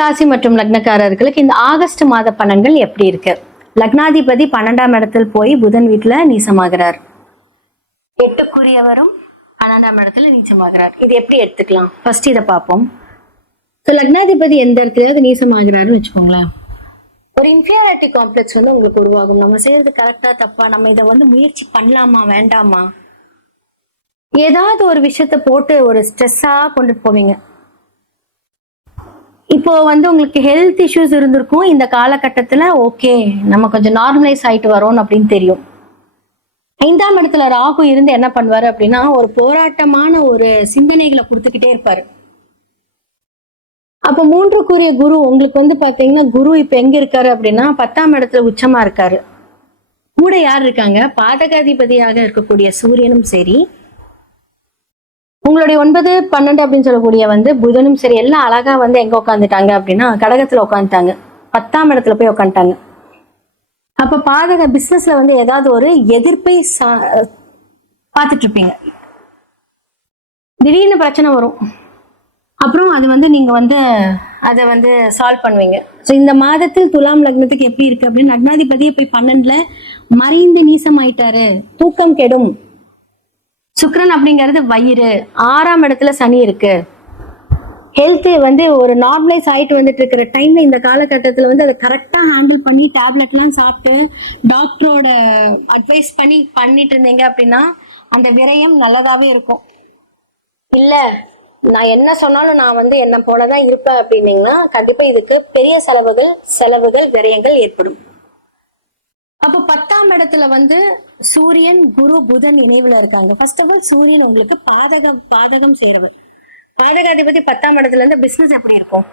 ராசி மற்றும் லக்னக்காரர்களுக்கு இந்த ஆகஸ்ட் மாத பலன்கள் எப்படி இருக்கு? லக்னாதிபதி 12ஆம் இடத்தில் போய் புதன் வீட்டுல நீசமாகிறார். 8க்குரியவரும் 12ஆம் இடத்துல நீச்சமாகிறார். இது எப்படி எடுத்துக்கலாம்? ஃபர்ஸ்ட் இதை பார்ப்போம். லக்னாதிபதி எந்த இடத்துல நீசமாகிறாருன்னு வச்சுக்கோங்களேன், ஒரு இன்ஃபீரியாரிட்டி காம்ப்ளெக்ஸ் வந்து உங்களுக்கு உருவாகும். நம்ம செய்யறது கரெக்டா தப்பா, நம்ம இதை வந்து முயற்சி பண்ணலாமா வேண்டாமா, ஏதாவது ஒரு விஷயத்த போட்டு ஒரு ஸ்ட்ரெஸ்ஸா கொண்டுட்டு போவீங்க. இப்போ வந்து உங்களுக்கு ஹெல்த் இஷ்யூஸ் இருந்திருக்கும் இந்த காலகட்டத்துல, ஓகே நம்ம கொஞ்சம் நார்மலைஸ் ஆயிட்டு வரோம் அப்படின்னு தெரியும். 5ஆம் இடத்துல ராகு இருந்து என்ன பண்ணுவாரு அப்படின்னா, ஒரு போராட்டமான ஒரு சிந்தனைகளை கொடுத்துக்கிட்டே இருப்பாரு. அப்ப 3க்குரிய குரு உங்களுக்கு வந்து பாத்தீங்கன்னா, குரு இப்ப எங்க இருக்காரு அப்படின்னா 10ஆம் இடத்துல உச்சமா இருக்காரு. கூட யார் இருக்காங்க? பாதகாதிபதியாக இருக்கக்கூடிய சூரியனும் சரி, உங்களுடைய 9, 12 அப்படின்னு சொல்லக்கூடிய வந்து புதனும் சரி, எல்லாம் அழகா வந்து எங்க உட்காந்துட்டாங்க அப்படின்னா கடகத்துல உட்காந்துட்டாங்க, 10ஆம் இடத்துல போய் உட்காந்துட்டாங்க. அப்ப பாதக பிசினஸ்ல வந்து ஏதாவது ஒரு எதிர்ப்பை பார்த்துட்டு இருப்பீங்க. திடீர்னு பிரச்சனை வரும், அப்புறம் அது வந்து நீங்க வந்து அதை வந்து சால்வ் பண்ணுவீங்க. ஸோ இந்த மாதத்தில் துலாம் லக்னத்துக்கு எப்படி இருக்கு அப்படின்னு, லக்னாதிபதியை போய் 12ல மறைந்து நீசம் ஆயிட்டாரு. தூக்கம் கெடும். சுக்கிரன் அப்படிங்கிறது வயிறு, 6ஆம் இடத்துல சனி இருக்கு. ஹெல்த் வந்து ஒரு நார்மலைஸ் ஆயிட்டு வந்துட்டு இருக்கிற டைம்ல இந்த காலகட்டத்தில் வந்து அதை கரெக்டா ஹேண்டில் பண்ணி டேப்லெட்லாம் சாப்பிட்டு டாக்டரோட அட்வைஸ் பண்ணிட்டு இருந்தீங்க அப்படின்னா அந்த விரயம் நல்லதாவே இருக்கும். இல்ல நான் என்ன சொன்னாலும் நான் வந்து என்ன போலதான் இருப்பேன் அப்படின்னீங்கன்னா கண்டிப்பா இதுக்கு பெரிய செலவுகள் விரயங்கள் ஏற்படும். அப்ப 10ஆம் இடத்துல வந்து சூரியன் குரு புதன் இணைவுல இருக்காங்க. ஃபர்ஸ்ட் ஆஃப் ஆல் சூரியன் உங்களுக்கு பாதகம் செய்யறவர். பாதகாதிபதி 10ஆம் இடத்துல இருந்து பிசினஸ் எப்படி இருக்கும்?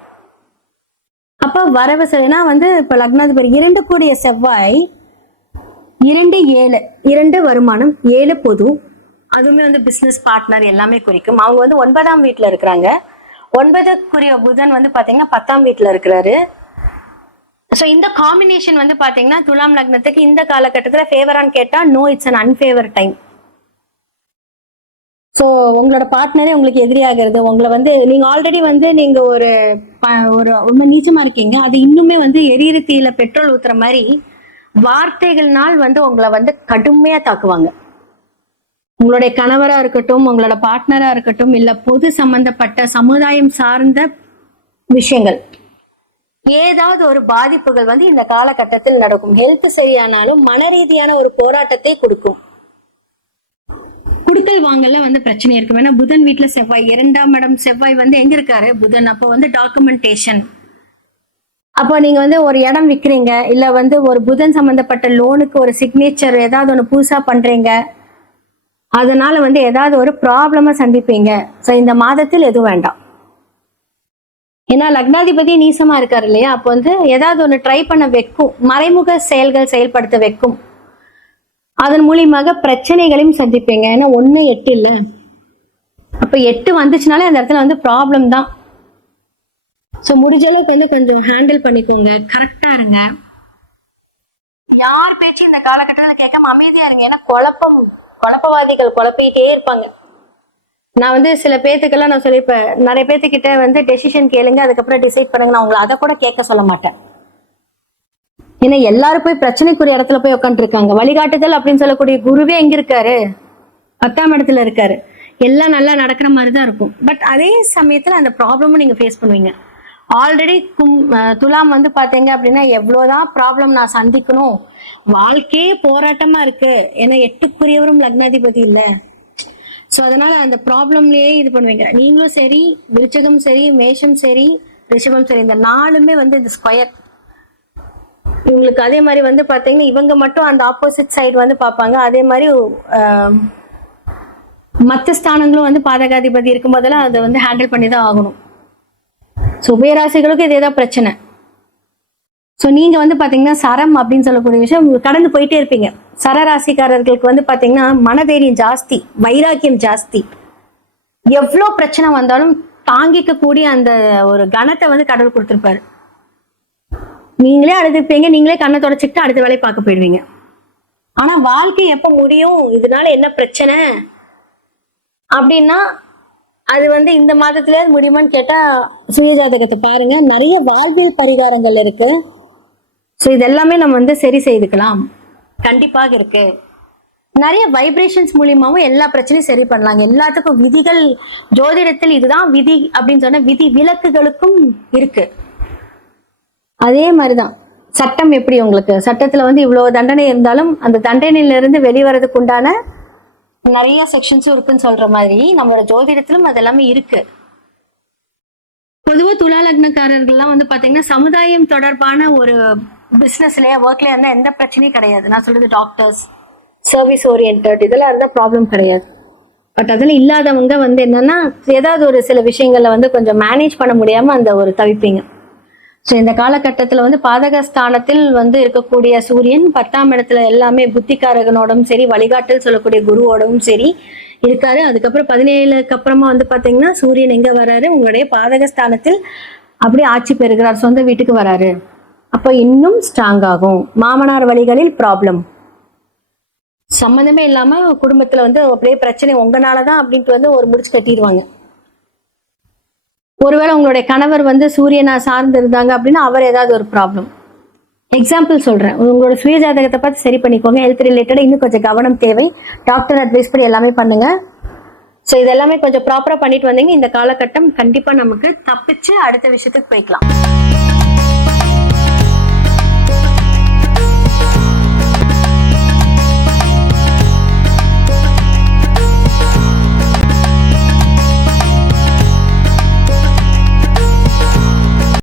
அப்ப வரவு சரினா வந்து இப்ப லக்னாதிபதி 2 கூடிய செவ்வாய் 2, 7, 2 வருமானம், 7 பொது, அதுவுமே வந்து பிசினஸ் பார்ட்னர் எல்லாமே குறிக்கும். அவங்க வந்து 9ஆம் வீட்டுல இருக்கிறாங்க. 9க்குரிய புதன் வந்து பாத்தீங்கன்னா 10ஆம் வீட்டுல இருக்கிறாரு. ஸோ இந்த காம்பினேஷன் வந்து பாத்தீங்கன்னா துலாம் லக்னத்துக்கு இந்த காலகட்டத்தில் ஃபேவரான்னு கேட்டா no, it's an unfavour time. So உங்களோட பார்ட்னரே உங்களுக்கு எதிரியாகிறது, உங்களை வந்து நீங்க ஆல்ரெடி வந்து நீங்க ஒரு ரொம்ப நீச்சமா இருக்கீங்க, அது இன்னுமே வந்து எரியுத்தியில பெட்ரோல் ஊத்துற மாதிரி வார்த்தைகள்னால் வந்து உங்களை வந்து கடுமையா தாக்குவாங்க. உங்களுடைய கணவரா இருக்கட்டும், உங்களோட பார்ட்னரா இருக்கட்டும், இல்ல பொது சம்பந்தப்பட்ட சமுதாயம் சார்ந்த விஷயங்கள், ஏதாவது ஒரு பாதிப்புகள் வந்து இந்த காலகட்டத்தில் நடக்கும். ஹெல்த் சரியானாலும் மன ரீதியான ஒரு போராட்டத்தை கொடுக்கும். குடுக்கல் வாங்கல வந்து பிரச்சனை இருக்கும். ஏன்னா புதன் வீட்டுல செவ்வாய், 2ஆம் இடம் செவ்வாய் வந்து எங்க இருக்காரு? புதன். அப்போ வந்து டாக்குமெண்டேஷன். அப்போ நீங்க வந்து ஒரு இடம் விற்கிறீங்க, இல்ல வந்து ஒரு புதன் சம்பந்தப்பட்ட லோனுக்கு ஒரு சிக்னேச்சர் ஏதாவது ஒன்று புதுசா பண்றீங்க, அதனால வந்து ஏதாவது ஒரு ப்ராப்ளமா சந்திப்பீங்க. ஸோ இந்த மாதத்தில் எதுவும் வேண்டாம். ஏன்னா லக்னாதிபதி நீசமா இருக்காரு இல்லையா, அப்போ வந்து ஏதாவது ஒன்று ட்ரை பண்ண வைக்கும், மறைமுக செயல்கள் செயல்படுத்த வைக்கும். அதன் மூலியமாக பிரச்சனைகளையும் சந்திப்பீங்க. ஏன்னா 1, 8 இல்ல, அப்ப 8 வந்துச்சுனாலே அந்த இடத்துல வந்து ப்ராப்ளம் தான். ஸோ முடிஞ்ச அளவுக்கு வந்து கொஞ்சம் ஹேண்டில் பண்ணிக்கோங்க, கரெக்டா இருங்க. யார் பேச்சு இந்த காலகட்டத்தில் கேட்காம அமைதியா இருங்க. ஏன்னா குழப்பவாதிகள் குழப்பிட்டே இருப்பாங்க. நான் வந்து சில பேத்துக்கெல்லாம் நான் சொல்லியிருப்பேன், நிறைய பேத்துக்கிட்ட வந்து டெசிஷன் கேளுங்க, அதுக்கப்புறம் டிசைட் பண்ணுங்க. நான் உங்களை அதை கூட கேட்க சொல்ல மாட்டேன். ஏன்னா எல்லாரும் போய் பிரச்சனைக்குரிய இடத்துல போய் உட்காந்துருக்காங்க. வழிகாட்டுதல் அப்படின்னு சொல்லக்கூடிய குருவே எங்க இருக்காரு? 10ஆம் இடத்துல இருக்காரு. எல்லாம் நல்லா நடக்கிற மாதிரி தான் இருக்கும். பட் அதே சமயத்துல அந்த ப்ராப்ளமும் நீங்க ஃபேஸ் பண்ணுவீங்க. ஆல்ரெடி துலாம் வந்து பாத்தீங்க அப்படின்னா எவ்வளவுதான் ப்ராப்ளம் நான் சந்திக்கணும், வாழ்க்கையே போராட்டமா இருக்கு. ஏன்னா 8க்குரியவரும் லக்னாதிபதி இல்ல. ஸோ அதனால அந்த ப்ராப்ளம்லயே இது பண்ணுவீங்க. நீங்களும் சரி, விருச்சகம் சரி, மேஷம் சரி, ரிஷபம் சரி, இந்த 4மே வந்து இந்த ஸ்கொயர் இவங்களுக்கு. அதே மாதிரி வந்து பாத்தீங்கன்னா இவங்க மட்டும் அந்த ஆப்போசிட் சைடு வந்து பார்ப்பாங்க. அதே மாதிரி மற்ற ஸ்தானங்களும் வந்து பாதகாதிபதி இருக்கும் போதெல்லாம் அதை வந்து ஹேண்டில் பண்ணி தான் ஆகணும். ஸோ உபயராசிகளுக்கு இதேதான் பிரச்சனை. ஸோ நீங்க வந்து பாத்தீங்கன்னா சரம் அப்படின்னு சொல்லக்கூடிய விஷயம் கடந்து போயிட்டே இருப்பீங்க. சரராசிக்காரர்களுக்கு வந்து பாத்தீங்கன்னா மனதைரியம் ஜாஸ்தி, வைராக்கியம் ஜாஸ்தி. எவ்வளோ பிரச்சனை வந்தாலும் தாங்கிக்க கூடிய அந்த ஒரு கணத்தை வந்து கடவுள் கொடுத்துருப்பாரு. நீங்களே அழுதுப்பீங்க, நீங்களே கண்ணை தொடச்சிக்கிட்டு அடுத்த வேலையை பார்க்க போயிடுவீங்க. ஆனா வாழ்க்கை எப்ப முடியும், இதனால என்ன பிரச்சனை அப்படின்னா அது வந்து இந்த மாதத்திலே முடியுமான்னு கேட்டா சுய ஜாதகத்தை பாருங்க, நிறைய வாழ்வியல் பரிகாரங்கள் இருக்கு. ஸோ இதெல்லாமே நம்ம வந்து சரி செய்துக்கலாம், கண்டிப்பாக இருக்கு. நிறைய வைப்ரேஷன்ஸ் மூலியமாவும் எல்லா பிரச்சனையும் சரி பண்ணலாங்க. எல்லாத்துக்கும் விதிகள், ஜோதிடத்தில் இதுதான் விதி அப்படின்னு சொன்ன விதி விலக்குகளுக்கும் இருக்கு. அதே மாதிரிதான் சட்டம். எப்படி உங்களுக்கு சட்டத்துல வந்து இவ்வளவு தண்டனை இருந்தாலும் அந்த தண்டனையில இருந்து வெளிவரதுக்கு உண்டான நிறைய செக்ஷன்ஸும் இருக்குன்னு சொல்ற மாதிரி நம்மளோட ஜோதிடத்திலும் அது எல்லாமே இருக்கு. பொதுவா துலா லக்னக்காரர்கள்லாம் வந்து பாத்தீங்கன்னா சமுதாயம் தொடர்பான ஒரு பிசினஸ்லயா ஒர்க்லயா இருந்தா எந்த பிரச்சனையும் கிடையாது. நான் சொல்றது டாக்டர்ஸ், சர்வீஸ் ஓரியன்ட், இதெல்லாம் இருந்தா ப்ராப்ளம் கிடையாது. பட் அதில் இல்லாதவங்க வந்து என்னன்னா ஏதாவது ஒரு சில விஷயங்கள்ல வந்து கொஞ்சம் மேனேஜ் பண்ண முடியாம அந்த ஒரு தவிப்பீங்க. ஸோ இந்த காலகட்டத்தில் வந்து பாதகஸ்தானத்தில் வந்து இருக்கக்கூடிய சூரியன் 10ஆம் இடத்துல எல்லாமே புத்திகாரகனோடும் சரி, வழிகாட்டல் சொல்லக்கூடிய குருவோடவும் சரி இருக்காரு. அதுக்கப்புறம் 17க்கு அப்புறமா வந்து பாத்தீங்கன்னா சூரியன் எங்க வராரு, உங்களுடைய பாதகஸ்தானத்தில் அப்படியே ஆட்சி பெறுகிறார், சொந்த வீட்டுக்கு வராரு. அப்போ இன்னும் ஸ்ட்ராங் ஆகும். மாமனார் வழிகளில் ப்ராப்ளம், சம்மந்தமே இல்லாம குடும்பத்துல வந்து அப்படியே பிரச்சனை உங்களாலதான் அப்படின்ட்டு வந்து ஒரு முடிச்சு கட்டிடுவாங்க. ஒருவேளை உங்களுடைய கணவர் வந்து சூரியனா சார்ந்து இருந்தாங்க அப்படின்னா அவர் ஏதாவது ஒரு ப்ராப்ளம். எக்ஸாம்பிள் சொல்றேன், உங்களோட சுய ஜாதகத்தை பார்த்து சரி பண்ணிக்கோங்க. ஹெல்த் ரிலேட்டட் இன்னும் கொஞ்சம் கவனம் தேவை. டாக்டர் அட்வைஸ் படி எல்லாமே பண்ணுங்க. ஸோ இதெல்லாமே கொஞ்சம் ப்ராப்பரா பண்ணிட்டு வந்தீங்க, இந்த காலகட்டம் கண்டிப்பா நமக்கு தப்பிச்சு அடுத்த விஷயத்துக்கு போய்க்கலாம்.